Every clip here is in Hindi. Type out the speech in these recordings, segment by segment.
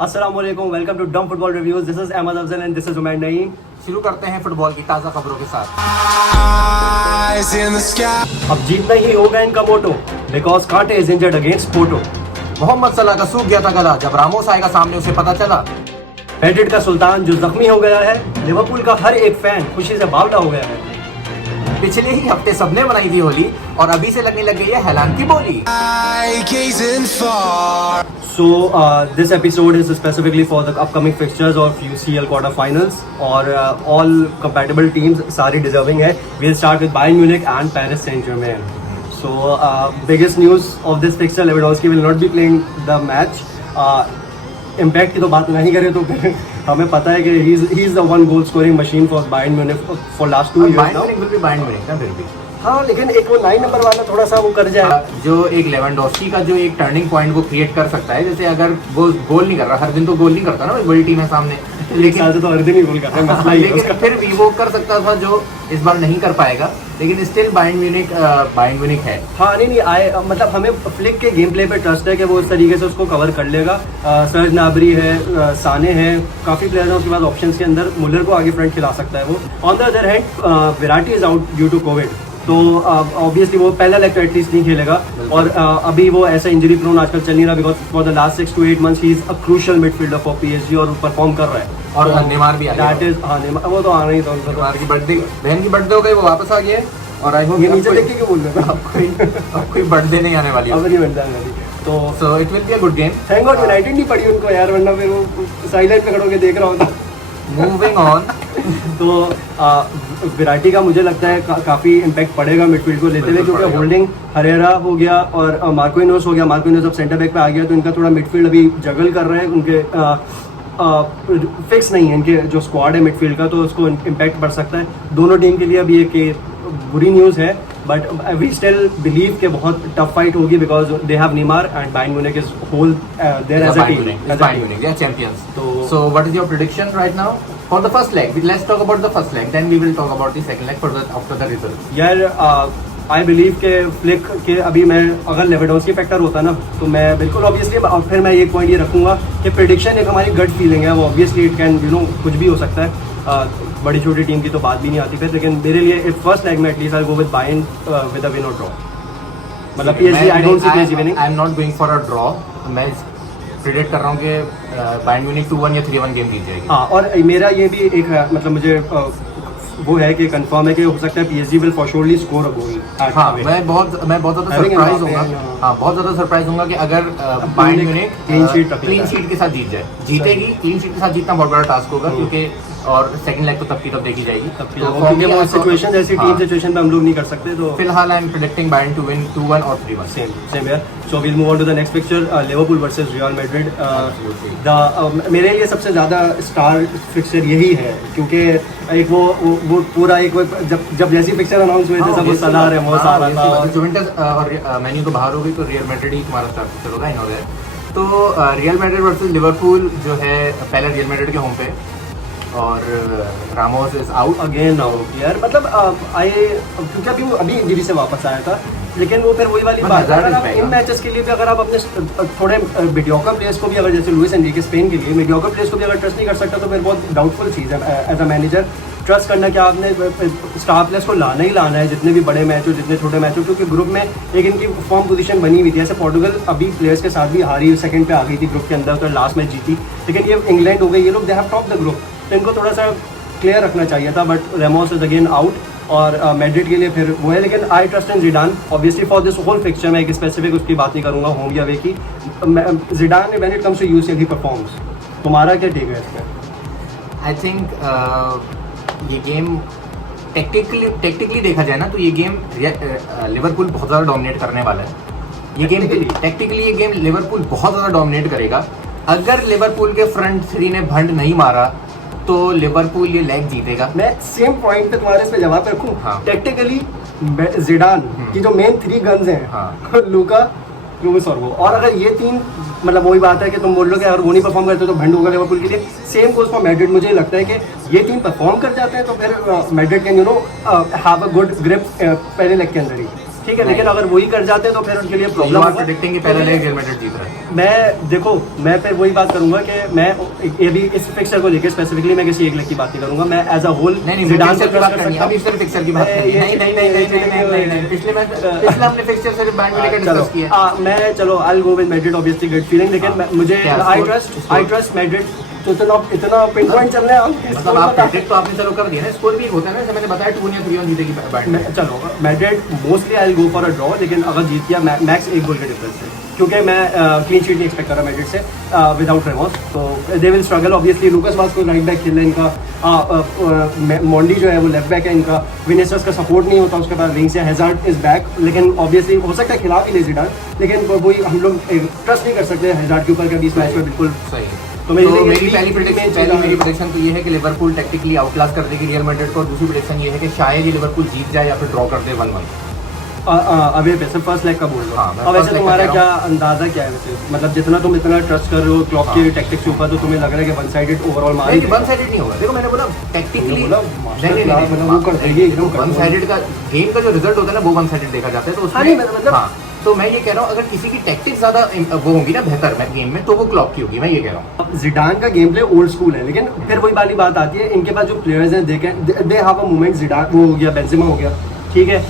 अस्सलाम वालेकुम, welcome to dum football reviews. This is Ahmed Afzal and this is Umair Naeem. शुरू करते हैं फुटबॉल की ताज़ा खबरों के साथ। अब जीतना ही होगा इनका motto, because Konate is injured against Porto. Mohamed Salah का सूख गया था गला, जब रामोस आएगा सामने उसे पता चला। मैड्रिड का सुल्तान जो जख्मी हो गया है, लिवरपूल का हर एक फैन खुशी से बावला हो गया है। पिछले ही हफ्ते सबने बनाई थी होली और अभी से लगने लग गई है हैलान की बोली। So this episode is specifically for the upcoming fixtures of UCL quarterfinals और all compatible teams सारी deserving है। We'll start with Bayern Munich and Paris Saint-Germain. So biggest news of this fixture, Lewandowski will not be playing the match. Impact की तो बात नहीं करें तो फिर हमें पता है कि he is the one goal scoring machine for Bayern Munich for last 2 years now. Bayern Munich will be Bayern Munich ना फिर भी। हाँ, लेकिन एक वो 9 नंबर वाला थोड़ा सा वो कर जाए, जो एक लेवेंडोस्की का जो एक टर्निंग पॉइंट वो क्रिएट कर सकता है। जैसे अगर वो गोल नहीं कर रहा, हर दिन तो गोल नहीं करता ना, बड़ी टीम है सामने, लेकिन तो हर दिन ही गोल कर रहा है, मसला ही है लेकिन उसका। फिर भी वो कर सकता था जो इस बार नहीं कर पाएगा। लेकिन स्टिल बायर्न म्यूनिख है। हाँ नहीं मतलब हमें फ्लिक के गेम प्ले पे ट्रस्ट है कि वो इस तरीके से उसको कवर कर लेगा। सर्ज नाबरी है, साने है, काफ़ी प्लेयर हैं उसके बाद ऑप्शंस के अंदर। मुलर को आगे फ्रंट खिला सकता है वो। On the other hand Verratti is out due to COVID, तो ऑब्वियसली वो पहला लेग तो एटलीस्ट नहीं खेलेगा। और अभी वो ऐसा इंजरी प्रोन आजकल चल नहीं रहा, because for the last 6 to 8 months he is a crucial midfielder for PSG और परफॉर्म कर रहा है। और नेमार भी आ गया। दैट इज हाँ, नेमार वो तो आना ही था उनका। नेमार की बर्थडे, बहन की बर्थडे हो गई, वो वापस आ गया है। और आई होप ये नीचे देख के क्यों बोल रहे हो? अब कोई बर्थडे नहीं आने वाली है। अब नहीं बन जाने वाली, तो so it will be a good game. Thank God United नहीं पड़ी उनको यार, वरना फिर वो साइलेंट पे खड़ो के देख रहा होता। Moving on. तो विराटी का मुझे लगता है काफ़ी इम्पैक्ट पड़ेगा मिडफील्ड को लेते हुए, क्योंकि होल्डिंग हरेरा हो गया और मार्कोइनोस हो गया। मार्कोइनोस अब सेंटर बैक पे आ गया, तो इनका थोड़ा मिडफील्ड अभी जगल कर रहे हैं। उनके फिक्स नहीं है इनके जो स्क्वाड है मिडफील्ड का, तो उसको इम्पैक्ट पड़ सकता है। दोनों टीम के लिए अभी एक बुरी न्यूज़ है, बट वी स्टिल बिलीव कि बहुत टफ फाइट होगी, because they have Neymar and Bayern Munich is whole there as a team. They are champions. So what is your prediction right now for the first leg? Let's talk about the first leg, then we will talk about the second leg after the result. यार आई बिलीव के फ्लिक के अभी मैं अगर लेवेंडोस्की फैक्टर होता ना, तो मैं बिल्कुल ऑब्वियसली, और फिर मैं एक पॉइंट ये रखूंगा कि प्रेडिक्शन एक हमारी गट फीलिंग है, वो ऑब्वियसली इट कैन कुछ भी हो सकता है। बड़ी छोटी टीम की तो बात भी नहीं आती फिर, लेकिन मेरे लिए इफ फर्स्ट लेग में at least I go with Bayern with a win और ड्रॉ। मतलब PSG I don't see PSG winning. I am not going for a draw. मैं प्रेडिक्ट कर रहा हूँ कि बायर्न म्यूनिख 2-1 या 3-1 गेम जीत जाएगी। हाँ, और मेरा ये भी एक मतलब मुझे वो है कि कंफर्म है कि हो सकता है PSG will for surely score a goal. हाँ, मैं बहुत ज़्यादा सरप्राइज होऊंगा। हाँ, बहुत ज़्यादा सरप्राइज होऊंगा कि अगर बायर्न म्यूनिख क्लीन शीट के साथ जीत जाए। जीतेगी, क्लीन शीट के साथ जीतना बहुत बड़ा टास्क होगा, क्योंकि और सेकंड लेग तो तब की तब देखी जाएगी। क्योंकि वो सिचुएशन ऐसी टीम सिचुएशन पे हम लोग नहीं कर सकते। तो फिलहाल I am predicting Bayern to win 2-1 और 3-1। सेम यार। So we'll move on to the next picture, Liverpool versus Real Madrid. मेरे लिए सबसे ज़्यादा स्टार फिक्चर यही है, क्योंकि एक वो पूरा एक जब जैसी पिक्चर अनाउंस हुए थे सब वो सलाह है, वो सारा था। जुवेंटस और मैन यू तो बाहर हो गई, तो रियल मैड्रिड ही तुम्हारा स्टार फिक्चर होगा इन ऑल। तो रियल मैड्रिड वर्सेस लिवरपूल जो है, पहले रियल मैड्रिड के होम पे, और Ramos is out again out यार। मतलब क्योंकि अभी इंजरी से वापस आया था, लेकिन वो फिर वही वाली बात है, अगर आप इन मैचेस के लिए भी अगर आप अपने थोड़े मीडियोकर प्लेयर्स को भी, अगर जैसे लुइस एनरिके स्पेन के लिए मीडियोकर प्लेयर्स को भी अगर ट्रस्ट नहीं कर सकता, तो फिर बहुत डाउटफुल चीज़ है एज अ मैनेजर ट्रस्ट करना कि आपने स्टार प्लेयर्स को लाना ही लाना है, जितने भी बड़े मैच हो जितने छोटे मैच हो, क्योंकि ग्रुप में एक इनकी फॉर्म पोजीशन बनी हुई थी। ऐसे पोर्टुगल अभी प्लेयर्स के साथ भी हारी, सेकंड पे आ गई थी ग्रुप के अंदर, तो लास्ट मैच जीती, लेकिन ये इंग्लैंड हो गई, ये लोग they have top the group, तो इनको थोड़ा सा क्लियर रखना चाहिए था। But Ramos is again out, और मैड्रिड के लिए फिर वो है। लेकिन I trust in Zidane obviously for this whole fixture. मैं एक स्पेसिफिक उसकी बात नहीं करूँगा होम या अवे की। Zidane when it comes to UCL he performs. तुम्हारा क्या टेक है इस पर? आई थिंक ये गेम टेक्टिकली देखा जाए ना, तो ये गेम लिवरपूल बहुत ज़्यादा डोमिनेट करने वाला है। ये गेम टेक्टिकली ये गेम लिवरपूल बहुत ज़्यादा डोमिनेट करेगा। अगर लिवरपूल के फ्रंट थ्री ने भंड नहीं मारा तो लिवरपूल ये लेग जीतेगा। मैं सेम पॉइंट पे तुम्हारे इस पे जवाब रखूं। हाँ। टेक्टिकली जिडान की जो मेन 3 गन्स हैं, हाँ। लूका, लुइस और वो, और अगर ये 3 मतलब वही बात है कि तुम बोल लो कि अगर वो नहीं परफॉर्म करते तो भंड होगा लिवरपूल के लिए। Same goes for Madrid. मुझे लगता है कि ये 3 परफॉर्म कर जाते हैं तो फिर Madrid can have a good grip पहले लेग के अंदर ही। ठीक है, लेकिन अगर वही कर जाते हैं तो फिर उनके लिए यू प्रॉब्लम आर होगा। प्रेडिक्टिंग कि पहला लेग रियल मैड्रिड जीत रहा है। मैं देखो, मैं फिर वही बात करूंगा कि मैं ये भी इस फिक्सर को लेकर स्पेसिफिकली मैं किसी एक लेग की बात नहीं करूंगा, मैं एज अ होल नहीं जिडान फिक्सर को की बात ट्रस्ट कर करनी है, सकता अभी हूं। सिर्फ फिक्सर की बात करनी है। नहीं, पिछले हमने फिक्सर सिर्फ बैंड में लेकर डिस्कस किया। मैं चलो I will go with Madrid obviously gut feeling, लेकिन मुझे आई ट्रस्ट मैड्रिड। तो इतना पिन पॉइंट चल रहा है हम इस मतलब आप प्रेडिक्ट तो आपने चलो कर दिया ना, स्कोर भी होता है ना, जैसे मैंने बताया 2 या 3 जीतेगी बैंड। चलो Madrid mostly I will go for a draw, लेकिन अगर जीत गया मैक्स 1 गोल के डिफरेंस से, क्योंकि मैं क्लीन शीट नहीं एक्सपेक्ट कर रहा मैड्रिड से विदाउट रेमोस। तो they will struggle obviously. Lucas Vasco right back खेल रहे हैं इनका, मोंडी जो है वो लेफ्ट बैक है इनका, विनीसियस का सपोर्ट नहीं होता उसके पास विंग से, हैजार्ड इज बैक, लेकिन ऑब्वियसली हो सकता है खिलाफ ही ले जिडान, लेकिन वही हम लोग ट्रस्ट नहीं कर सकते हैजार्ड के ऊपर कभी इस मैच में बिल्कुल। सही है। तो मेरी पहली प्रेडिक्शन तो ये है कि लिवरपूल टैक्टिकली आउटक्लास कर देगी रियल मैड्रिड को, और दूसरी प्रेडिक्शन ये है कि शायद ये लिवरपूल जीत जाए या फिर ड्रॉ कर दे 1-1। अभी वैसे फर्स्ट लेग का बोल रहा हूँ। अब वैसे तुम्हारा क्या अंदाजा क्या है वैसे, मतलब जितना तुम इतना ट्रस्ट कर रहे हो क्लॉप के टैक्टिक्स के ऊपर, तो तुम्हें लग रहा है कि वन साइडेड ओवरऑल मार नहीं, वन साइडेड नहीं होगा। देखो मैंने बोला टैक्टिकली वो कर देगी एकदम। वन साइडेड का गेम का जो रिजल्ट होता है ना वो वन साइडेड देखा जाता है, तो हाँ, नहीं, उसमें मतलब हाँ, तो मैं ये कह रहा हूँ अगर किसी की टैक्टिक्स ज्यादा वो होगी ना बेहतर गेम में, तो वो क्लॉप की होगी, मैं ये कह रहा हूँ। जिडान का गेम प्ले ओल्ड स्कूल है, लेकिन फिर वही वाली बात आती है, इनके पास जो प्लेयर्स हैं they have a movement. Zidane वो हो गया, बेंजेमा हो गया, ठीक है,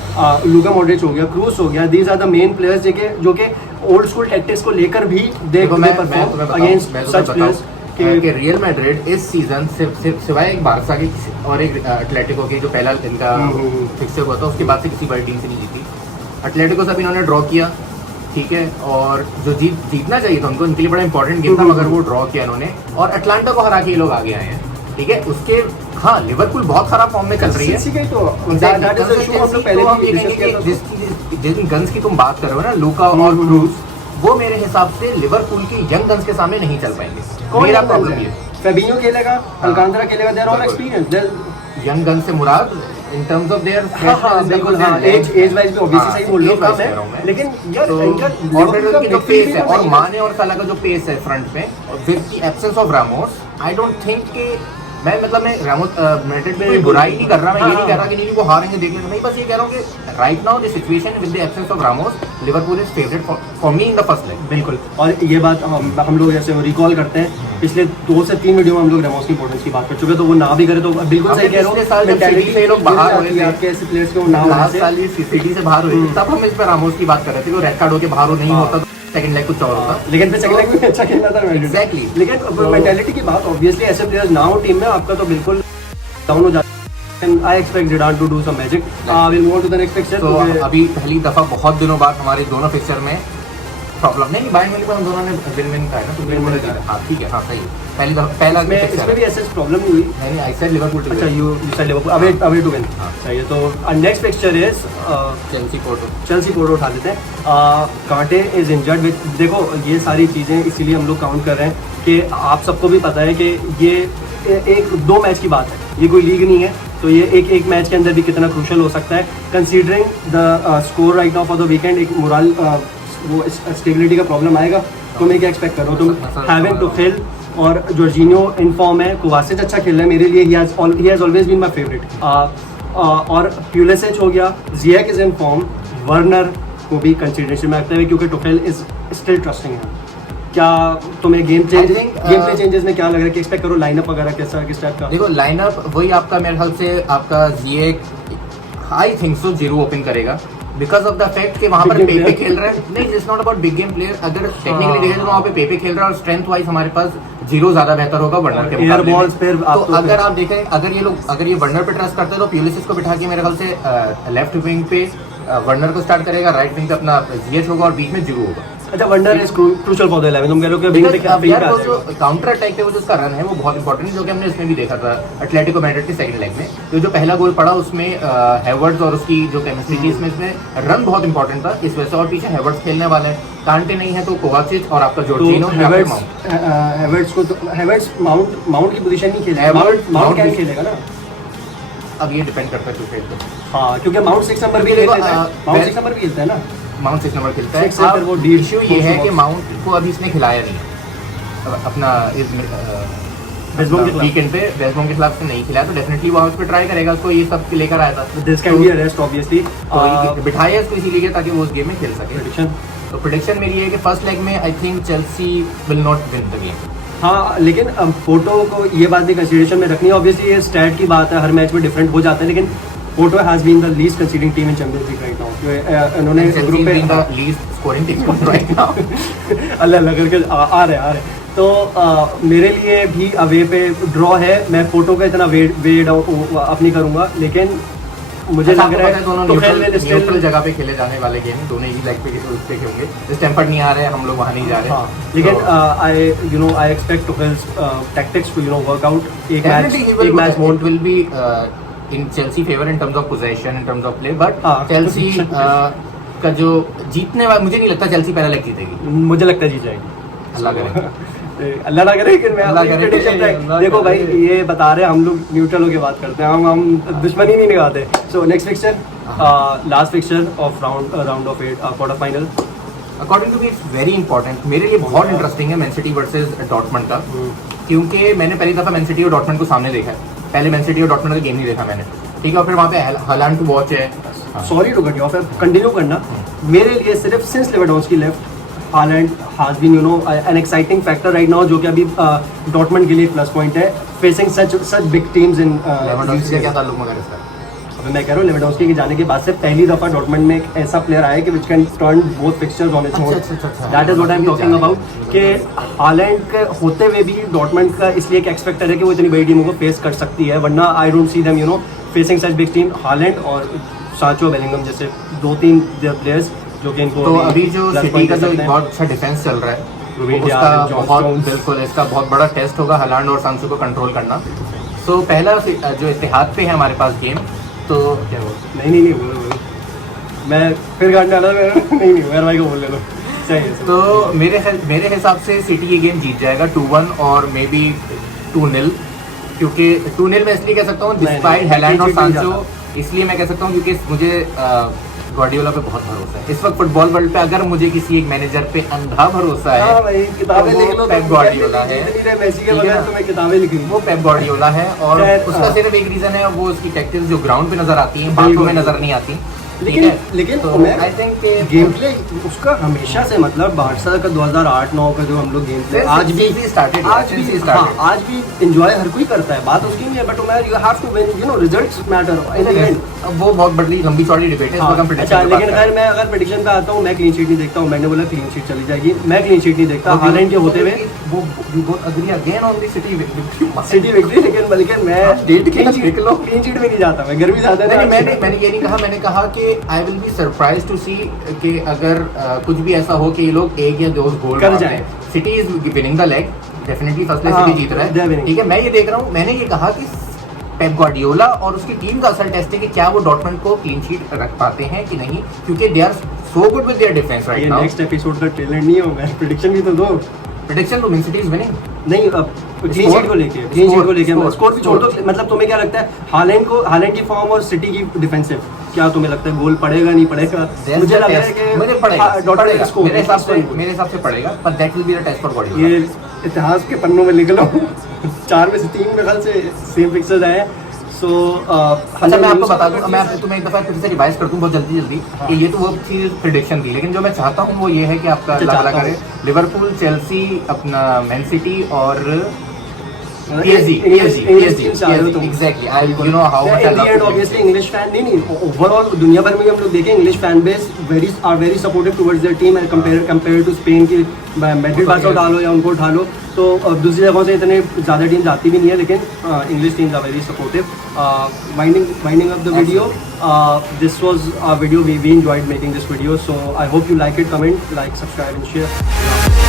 लूका मॉड्रिच हो गया, क्रूस हो गया, these are the main players जो कि ओल्ड स्कूल टैक्टिक्स को लेकर भी they perform against such players कि रियल मैड्रिड इस सीजन सिवाय एक बारसा के और एक एटलेटिको के जो पहला इनका फिक्सर हुआ था उसके बाद से किसी बड़ी टीम से नहीं जीती। एटलेटिको से भी इन्होंने ड्रॉ किया, ठीक है, और जो जीतना चाहिए था उनको, इनके लिए बड़ा इंपॉर्टेंट गेम था, मगर वो ड्रॉ किया इन्होंने, और अटलांटा को हरा के ये लोग आगे आए हैं, ठीक है। उसके हाँ लिवरपूल बहुत खराब फॉर्म में चल रही है, जिन गन्स की तुम बात कर रहे हो ना, लूका और क्रूज, वो मेरे हिसाब से लिवरपूल की यंग गन्स के सामने नहीं चल पाएंगे। मेरा प्रॉब्लम ये फेबिन्यो खेलेगा, अलकांतरा खेलेगा, they're all experience. Young gun से मुराद इन टर्म्स ऑफ देयर बिल्कुल एज वाइज भी ऑब्वियसली सही बोल रहे हो, कम है, लेकिन यार उनकी जो पेस है और माने और साला का जो पेस है फ्रंट में, with the absence of Ramos, I don't think कि मैं रामोस मैड्रिड में बुराई नहीं कर रहा, मैं ये नहीं कह रहा कि नहीं वो हारेंगे देखने को, नहीं, बस ये कह रहा हूँ कि right now the situation with the absence of Ramos, Liverpool is favourite for me in the first leg. बिल्कुल, और ये बात हम लोग जैसे रिकॉल करते हैं, पिछले 2 से 3 वीडियो में हम लोग रेमोस की इंपॉर्टेंस की बात कर चुके हैं, तो वो ना भी करे तो बिल्कुल सही कह रहे हो। मेंटालिटी से लोग बाहर हुए थे, आपके ऐसे प्लेयर्स के नाम लास्ट साल भी सिटी से बाहर हुए थे, तब हम इस पर रामोस की बात कर रहे थे, वो रेड कार्ड होके बाहर नहीं होता तो सेकंड लेग कुछ और होता, लेकिन फिर सेकंड लेग में अच्छा खेलना था एग्जैक्टली। लेकिन मेंटालिटी की बात ऑब्वियसली ऐसे प्लेयर्स ना हो टीम में, आपका तो बिल्कुल डाउन हो जाता है। And I expect Zidane to do some magic. We'll move on to the next fixture. तो अभी पहली दफा बहुत दिनों बाद हमारे दोनों फिक्सर में प्रॉब्लम नहीं, बाइंग वाली पर हम दोनों ने विन का है ना, तो विन का हाँ ठीक है, हाँ सही है। पहला इसमें भी ऐसे प्रॉब्लम नहीं हुई। नहीं, आई सेड लिवरपूल। अच्छा, you said Liverpool, away to win. सही है, तो next fixture is Chelsea Porto उठा लेते हैं। कांटे इज इंजर्ड विद, देखो ये सारी चीज़ें इसीलिए हम लोग काउंट कर रहे हैं कि आप सबको भी पता है कि ये 1-2 मैच की बात है, ये कोई लीग नहीं है, तो ये एक मैच के अंदर भी कितना क्रूशल हो सकता है, considering the score right now for the weekend. एक मोरल वो स्टेबिलिटी का प्रॉब्लम आएगा, तो मैं क्या एक्सपेक्ट कर रहा हूँ, तुम हैविंग टू फिल, और जॉर्जिनियो इन फॉर्म है, कोवासिच अच्छा खेल रहा है मेरे लिए, he has always been my favourite, और प्यूलिसिच हो गया, Ziyech is in form, Werner को भी कंसीडरेशन में रखते हुए, क्योंकि टुखेल इज स्टिल ट्रस्टिंग है। क्या तुम्हें गेम प्ले चेंजेस में क्या लग रहा है कि एक्सपेक्ट करो, लाइनअप वगैरह कैसा किस टाइप का? देखो लाइनअप वही आपका मेरे ख्याल से आपका Ziyech, I think so Giroud open करेगा, बिकॉज ऑफ द फैक्ट कि वहाँ पर पेपे खेल रहा है। नहीं, it's not about big game player, अगर टेक्निकली देखें तो वहाँ पे पेपे खेल रहा है, और स्ट्रेंथ वाइज हमारे पास जीरो ज्यादा बेहतर होगा वर्नर के मुकाबले में। तो अगर आप देखें, अगर ये वर्नर पे ट्रस्ट करते हैं तो प्यूलिसिच को बिठा के मेरे ख्याल से लेफ्ट विंग पे वर्नर को स्टार्ट करेगा, राइट विंग पे अपना ज़ियेक होगा, और बीच में जीरो होगा। अच्छा, Werner is crucial for the 11, तुम कह रहे हो कि यार वो जो काउंटर अटैक है, वो जो उसका रन है वो बहुत इंपॉर्टेंट है, जो कि हमने इसमें भी देखा था एटलेटिको मैड्रिड के सेकंड लेग में, तो जो पहला गोल पड़ा उसमें हेवर्ट्स और उसकी जो केमिस्ट्री थी इसमें रन बहुत इंपॉर्टेंट था इस वजह से, और पीछे हेवर्ट्स खेलने वाले हैं, कांटे नहीं है तो कोवाचिच और आपका जॉर्जिनो, हेवर्ट्स माउंट की पोजीशन नहीं खेलेगा, माउंट क्या खेलेगा ना, अब ये डिपेंड करता है टुखेल पे। हाँ, क्योंकि माउंट 6 नंबर भी खेलता है, माउंट 6 नंबर भी खेलता है ना, माउंट 6 नंबर खेलता है। अब वो इशू ये है कि माउंट को अभी इसने खिलाया नहीं अपना वेस्ट बॉम के खिलाफ। वीकेंड पे वेस्ट बॉम के खिलाफ से नहीं खिलाया, तो डेफिनेटली वो उस पे ट्राई करेगा, उसको ये सब लेकर आया था। This can be a rest obviously. तो बिठाया इसको इसीलिए ताकि वो उस गेम में खेल सके। प्रेडिक्शन, तो प्रेडिक्शन मेरी है कि फर्स्ट लेग में I think Chelsea will not win the game. हाँ लेकिन पोर्टो को ये बात भी कंसिडरेशन में रखनी है। ऑब्वियसली ये स्टैट की बात है, हर मैच में डिफरेंट हो जाता है, लेकिन Porto has been the least conceding team in Champions League right now. इन्होंने ग्रुप पे least scoring team right now. अल्लाह अल्लाह करके आ रहे तो मेरे लिए भी अवे पे ड्रॉ है। मैं पोर्टो का इतना वेट अपनी करूंगा, लेकिन मुझे लग रहा है दोनों न्यूट्रल जगह पे खेले जाने वाले गेम, दोनों ही लेग पे खेलेंगे। स्टैमफोर्ड नहीं आ रहे हैं, हम लोग वहाँ नहीं जा रहे। हाँ, लेकिन I expect Tuchel's tactics to work out. एक match mode will be in Chelsea favour in terms of position, in terms of play, but Chelsea का जो जीतने वाला, मुझे नहीं लगता चेल्सी पहला लेग जीतेगी। मुझे लगता है जीत जाएगी, अल्लाह करे। अल्लाह ना करे, लेकिन मैं देखो भाई ये बता रहे हैं, हम लोग न्यूट्रल होकर बात करते हैं, हम दुश्मनी नहीं निभाते। So next fixture, last fixture of round of 8 quarter final. According to me it's very important, मेरे लिए बहुत इंटरेस्टिंग है मैन सिटी वर्सेस डॉर्टमंड का, क्योंकि मैंने पहली दफा मैन सिटी और डॉर्टमंड को सामने देखा है। पहले मैन सिटी और डॉर्टमंड का गेम नहीं देखा मैंने, ठीक है, और फिर वहाँ पे हालैंड टू वॉच है। Sorry to cut you off, continue करना। मेरे लिए सिर्फ since Lewandowski left, Haaland has been an exciting factor right now, जो कि अभी डॉर्टमंड के लिए प्लस पॉइंट है, facing such big teams in. Lewandowski का क्या ताल्लुक मगर इसका? मैं कह रहा हूँ लेवेंडोव्स्की के जाने के बाद से पहली दफा डॉर्टमंड में एक ऐसा प्लेयर आया कि which can turn both fixtures on its own. That is what I am talking about, कि हालैंड के होते हुए भी डॉर्टमंड का इसलिए एक एक्स फैक्टर है कि वो इतनी बड़ी टीमों को फेस कर सकती है, वरना I don't see them facing such big team. Holland और सांचो, बेलिंगम जैसे 2-3 प्लेयर्स जो कि इनको तो अभी जो सिटी का जो बहुत अच्छा डिफेंस चल रहा है, उसका बहुत बिल्कुल इसका बहुत बड़ा टेस्ट होगा हालैंड और सांचो को कंट्रोल करना। सो पहला जो इत्तेहाद पे है हमारे पास गेम, तो क्या बोल नहीं बोलो मैं फिर काटने वाला नहीं मेरे भाई को बोल ले लो चाहिए। तो मेरे हिसाब से सिटी ये गेम जीत जाएगा 2-1 और मे बी 2-0, क्योंकि 2-0 मैं इसलिए कह सकता हूँ डिस्पाइट हालैंड और सांचो, इसलिए मैं कह सकता हूँ क्योंकि मुझे गार्डियोला पे बहुत भरोसा है। इस वक्त फुटबॉल वर्ल्ड पे अगर मुझे किसी एक मैनेजर पे अंधा भरोसा है, किताबें तो लिख लो, पेप गार्डियोला है। मेसी के बगैर तो मैं किताबें लिख रही वो पेप गार्डियोला है, और उसका सिर्फ एक रीजन है, वो उसकी टैक्टिक्स जो ग्राउंड पे नजर आती हैं, बातों में नजर नहीं आती। लेकिन तो आई थिंक गेम प्ले उसका हमेशा से, मतलब बारसा का 2008-9 का जो हम लोग गेम प्ले आज भी एंजॉय हर कोई करता है, बात उसकी नहीं है, but you have to win, results matter in the end. वो बहुत बड़ी लंबी चौड़ी डिबेट है, अच्छा, लेकिन अगर मैं प्रेडिक्शन पे आता हूँ, मैं क्लीन शीट नहीं देखता हूँ। मैंने बोला क्लीन शीट चली जाएगी, मैं क्लीन शीट नहीं देखता हालैंड के होते हुए। वो agree again on the city victory, लेकिन मैं क्लीन शीट में नहीं जाता, मैं गर्मी ज्यादा नहीं। मैंने ये नहीं कहा, मैंने कहा कि I will be surprise to see कि अगर कुछ भी ऐसा हो कि ये लोग एक या 2 गोल कर जाए। City is winning the leg, definitely first leg City जीत रहा है, ठीक है। मैं ये देख रहा हूँ, मैंने ये कहा कि पेप गार्डियोला और उसकी टीम का असल टेस्ट है कि क्या वो डॉर्टमंड को क्लीन शीट रख पाते हैं कि नहीं, क्योंकि they are so good with their defence right now. Next episode का ट्रेलर नहीं है, मैं प्रेडिक्शन भी तो दो। प्रेडिक्शन तो मैन सिटी इज विनिंग नहीं, क्लीन शीट को लेके स्कोर भी छोड़ दो। मतलब तुम्हें क्या लगता है हालैंड की फॉर्म और सिटी की डिफेंसिव, क्या तुम्हें लगता है गोल पड़ेगा नहीं पड़ेगा? मुझे लग रहा है कि मेरे हिसाब से पड़ेगा, पर that will be the test for Guardiola. ये इतिहास के पन्नों में लिख लो 4 में से 3 मेरे ख्याल से सेम फिक्सर्स आए। सो अच्छा, मैं आपको बता दूं, मैं तुम्हें एक दफा फिर से रिवाइज कर दूं बहुत जल्दी कि ये तो वो चीज प्रेडिक्शन थी, लेकिन जो मैं चाहता हूं वो ये है कि आपका अल्लाह करे लिवरपूल, चेल्सी, अपना मैन सिटी और PSG exactly. I you know how much I love obviously English fan नहीं ओवरऑल दुनिया भर में हम लोग देखें, English fan base very supportive towards their team and compare to Spain की। मैड्रिड बार्सा उठा लो या उनको उठा लो, तो दूसरी जगहों से इतने ज़्यादा टीम आती भी नहीं है, लेकिन English teams are very supportive. Winding up the video, this was our video, we enjoyed making this video, so I hope you like it, comment, like, subscribe and share.